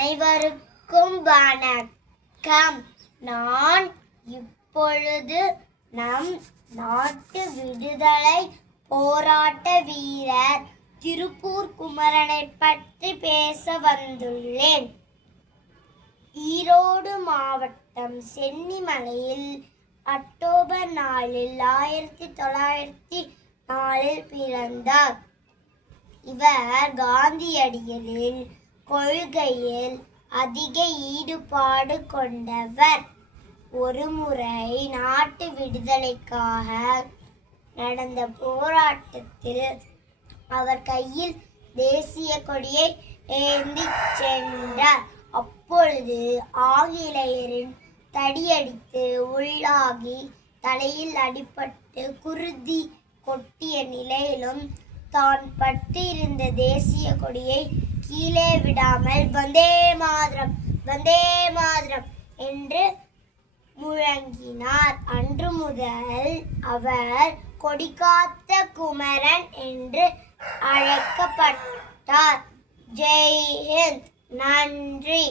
அனைவருக்கும் வணக்கம். நான் இப்பொழுது நம் நாட்டு விடுதலை போராட்ட வீரர் திருப்பூர் குமரனை பற்றி பேச வந்துள்ளேன். ஈரோடு மாவட்டம் சென்னிமலையில் அக்டோபர் 4 1904 பிறந்தார். இவர் காந்தியடிகளின் கொள்கையில் அதிக ஈடுபாடு கொண்டவர். ஒருமுறை நாட்டு விடுதலைக்காக நடந்த போராட்டத்தில் அவர் கையில் தேசிய கொடியை ஏந்தி சென்றார். அப்பொழுது ஆங்கிலேயரின் தடியடித்து உள்ளாகி தலையில் அடிபட்டு குருதி கொட்டிய நிலையிலும் தான் பற்றியிருந்த தேசிய கொடியை கீழே விடாமல் வந்தே மாதரம் வந்தே மாதரம் என்று முழங்கினார். அன்று முதல் அவர் கொடிகாத்த குமரன் என்று அழைக்கப்பட்டார். ஜெய் ஹிந்த். நன்றி.